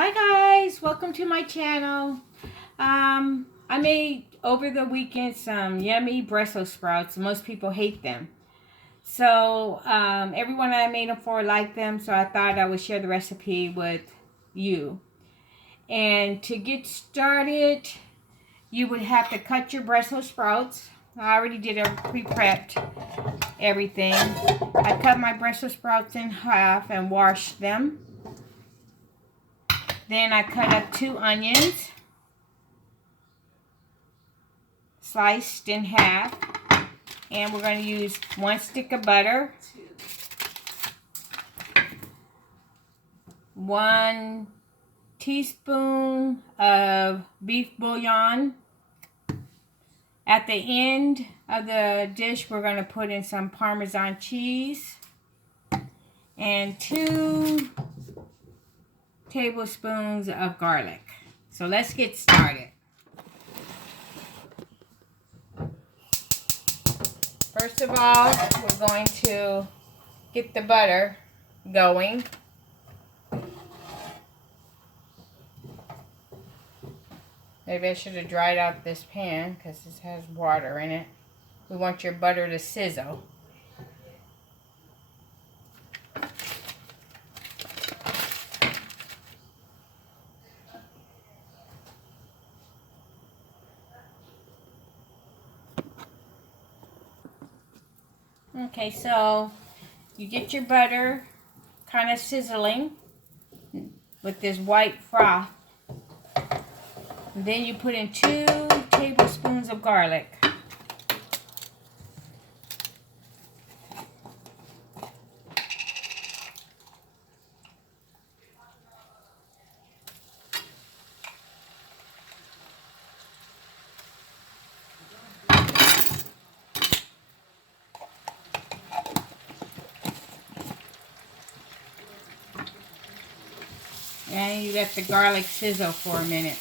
Hi guys, welcome to my channel. I made over the weekend some yummy Brussels sprouts. Most people hate them. So everyone I made them for liked them, so I thought I would share the recipe with you. And to get started, you would have to cut your Brussels sprouts. I already did a pre-prepped everything. I cut my Brussels sprouts in half and washed them. Then I cut up 2 onions, sliced in half, and we're going to use 1 stick of butter, 1 teaspoon of beef bouillon. At the end of the dish, we're going to put in some Parmesan cheese and 2 tablespoons of garlic. So let's get started. First of all, we're going to get the butter going. Maybe I should have dried out this pan because this has water in it. We want your butter to sizzle. Okay, so you get your butter kind of sizzling with this white froth. And then you put in 2 tablespoons of garlic. And you let the garlic sizzle for a minute.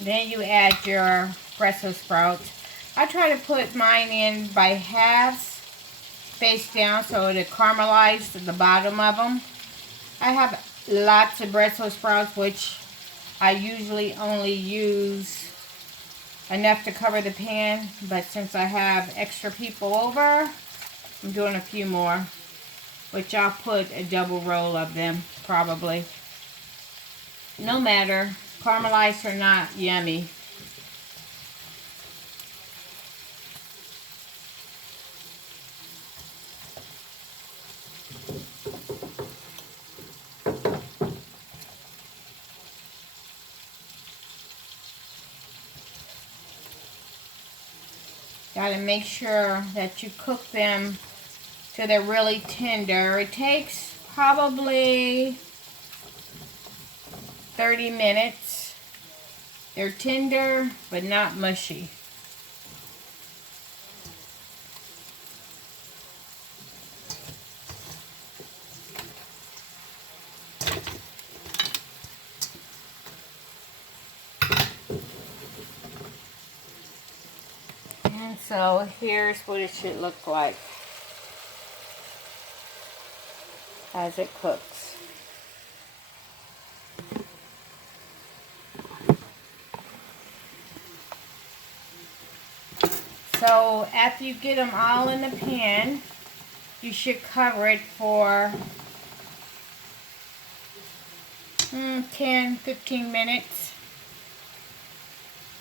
Then you add your Brussels sprouts. I try to put mine in by halves, face down, so it'll caramelize at the bottom of them. I have lots of Brussels sprouts, which I usually only use enough to cover the pan, but since I have extra people over, I'm doing a few more, which I'll put a double roll of them probably. No matter, caramelized or not, yummy. Got to make sure that you cook them till they're really tender. It takes probably 30 minutes. They're tender, but not mushy. And so here's what it should look like as it cooks. So after you get them all in the pan, you should cover it for 10-15 minutes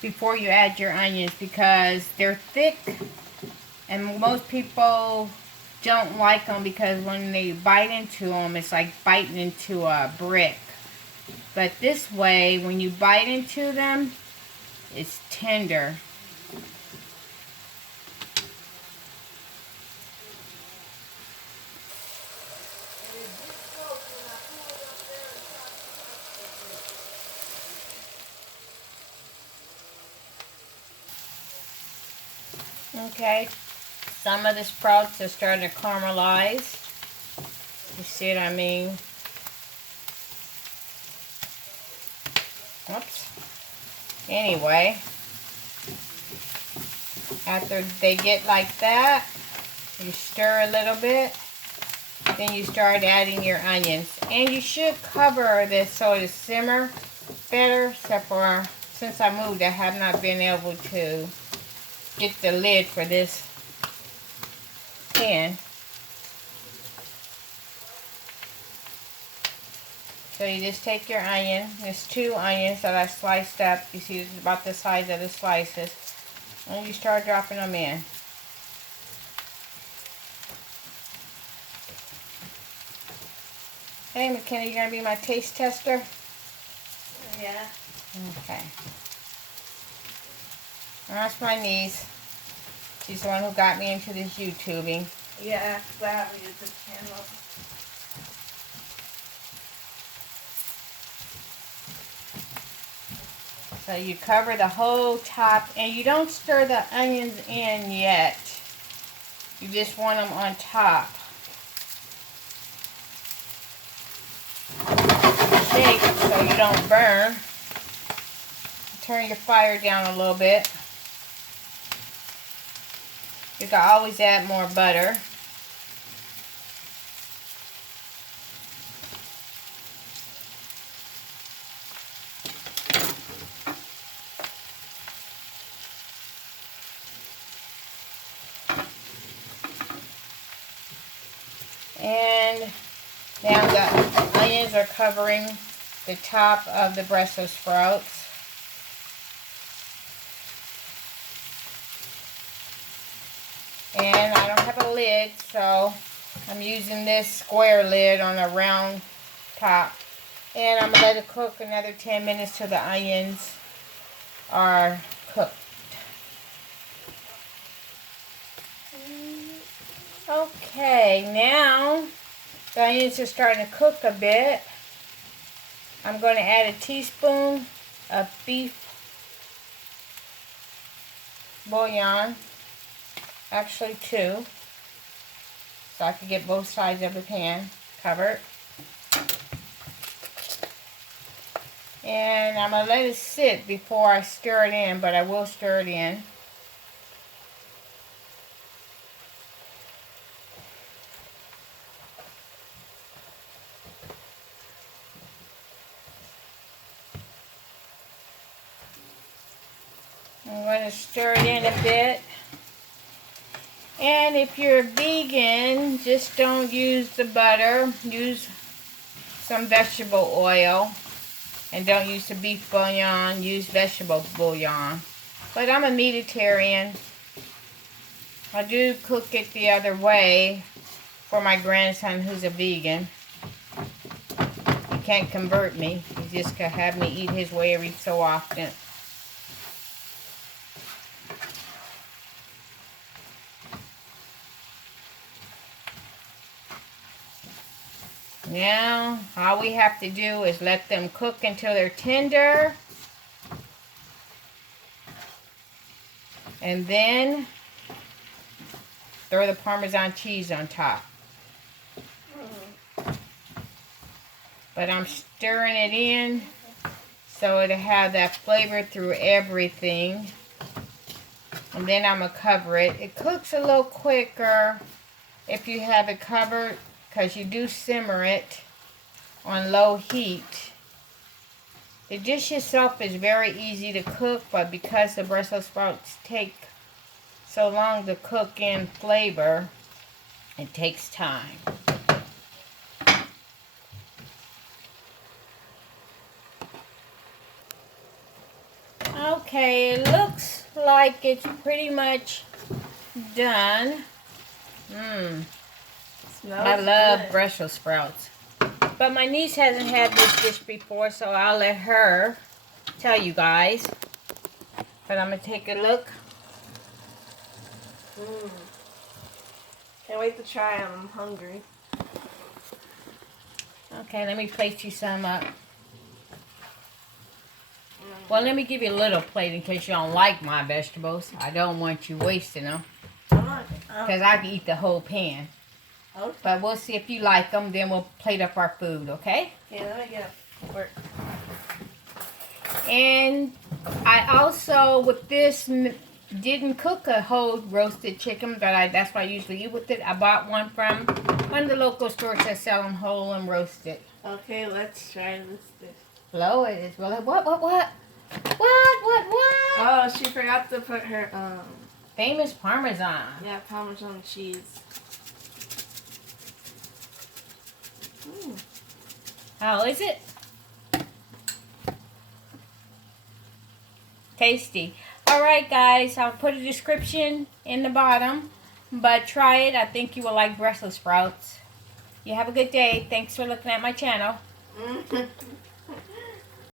before you add your onions, because they're thick and most people don't like them because when they bite into them, it's like biting into a brick. But this way, when you bite into them, it's tender. Okay, some of the sprouts are starting to caramelize. You see what I mean? Oops. Anyway, after they get like that, You stir a little bit. Then you start adding your onions. And you should cover this so it'll simmer better. Except for, since I moved, I have not been able to get the lid for this pan. So you just take your onion. There's 2 onions that I sliced up. You see, it's about the size of the slices. And you start dropping them in. Hey, McKenna, you gonna be my taste tester? Yeah. Okay. And that's my niece. She's the one who got me into this YouTubing. Yeah, glad we did the channel. So you cover the whole top, and you don't stir the onions in yet. You just want them on top. Shake so you don't burn. Turn your fire down a little bit. You can always add more butter. And now the onions are covering the top of the Brussels sprouts. And I don't have a lid, so I'm using this square lid on a round top. And I'm going to let it cook another 10 minutes till the onions are cooked. Okay, now the onions are starting to cook a bit. I'm going to add a teaspoon of beef bouillon. Actually 2. So I can get both sides of the pan covered. And I'm going to let it sit before I stir it in, but I will stir it in. I'm going to stir it in a bit. And if you're vegan, just don't use the butter. Use some vegetable oil. And don't use the beef bouillon. Use vegetable bouillon. But I'm a meatitarian. I do cook it the other way for my grandson who's a vegan. He can't convert me. He just can have me eat his way every so often. Now, all we have to do is let them cook until they're tender. And then throw the Parmesan cheese on top. But I'm stirring it in so it'll have that flavor through everything. And then I'm going to cover it. It cooks a little quicker if you have it covered, because you do simmer it on low heat. The dish itself is very easy to cook, but because the Brussels sprouts take so long to cook in flavor, it takes time. Okay, it looks like it's pretty much done. I love Brussels sprouts. But my niece hasn't had this dish before, so I'll let her tell you guys. But I'm going to take a look. Can't wait to try them. I'm hungry. Okay, let me plate you some up. Well, let me give you a little plate in case you don't like my vegetables. I don't want you wasting them. Because I can eat the whole pan. Okay. But we'll see if you like them, then we'll plate up our food, okay? Yeah, let me get a fork. And I also, with this didn't cook a whole roasted chicken, but that's what I usually eat with it. I bought one from one of the local stores that sell them whole and roasted. Okay, let's try this dish. Blow it as well. What? What? Oh, she forgot to put her Famous Parmesan. yeah, Parmesan cheese. Mm. How is it? Tasty. Alright guys, I'll put a description in the bottom, but try it. I think you will like Brussels sprouts. You have a good day. Thanks for looking at my channel.